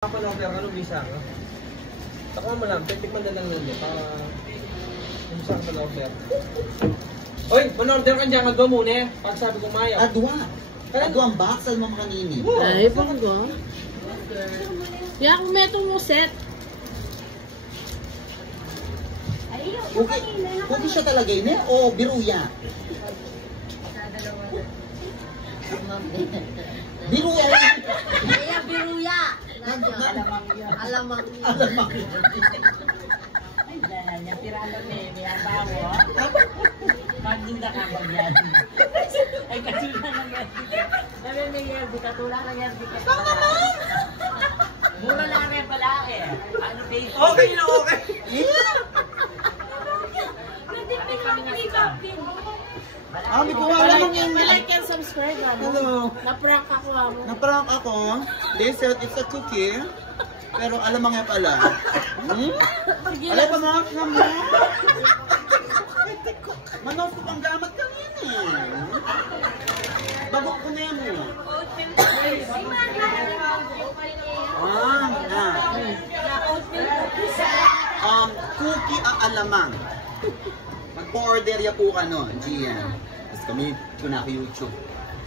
Ako lang pero ano visa ko. Tako mo lang, tikman na lang nun para kung saan ka na-order. Oy, man-order ka dyan, adwa muna eh. Pag sabi ko maya. Adwa. Adwa ang bakal mo kanini. Ay, panggo. Kaya kung meto mo set. Kuki siya talaga yun eh? O biruya? Biruya! Kaya biruya! Alamang. Ay, dyan. Yung tiralo may abawo. Magdinda ka ba yan? Ay, katulad ng yan. Sabi may yerdi, katulad ng yerdi. Baka naman! Mura lang rin pala eh. Ano basic? Okay na okay! Ate kami na sila. May kuha naman yung... Like and subscribe mo. Hello. Na-prank ako ako. Na-prank ako. They said it's a cookie. Pero alam nga pala. Alam pa mga kamo. Manos ko pang gamat kang yan eh. Bagok ko na yan mo. Cookie ang alamang. Mag-order ya po ka no, Gian. Tapos kami, ito na ako YouTube.